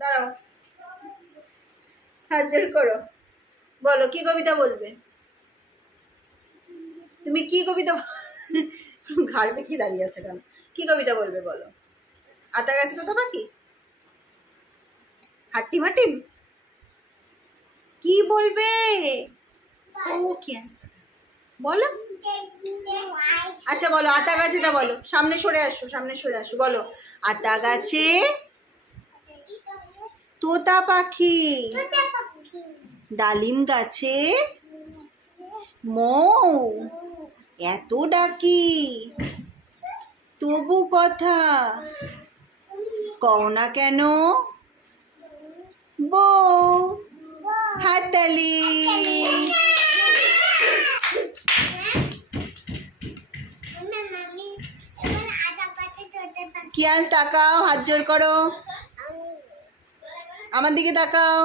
দাঁড়াও, হাত জোর করো, বলো কি কবিতা বলবে? তুমি কি কবিতা ঘাড় কি দাঁড়িয়ে আছে কেন? কি কবিতা বলবে বলো? আতা গাছে তোতা পাখি, হাট্টিম হাট্টিম, কি বলবে? ও কি বলো। আচ্ছা বলো, আতা গাছেটা বলো, সামনে সরে আসো, সামনে সরে আসো, বলো। আতা গাছে তোতা পাখি, ডালিম গাছে মৌ, এত ডাকি তবু কথা কও না কেন বউ। হাততালি। কিয়াস তাকাও, হাত জোর করো, আমার দিকে তাকাও।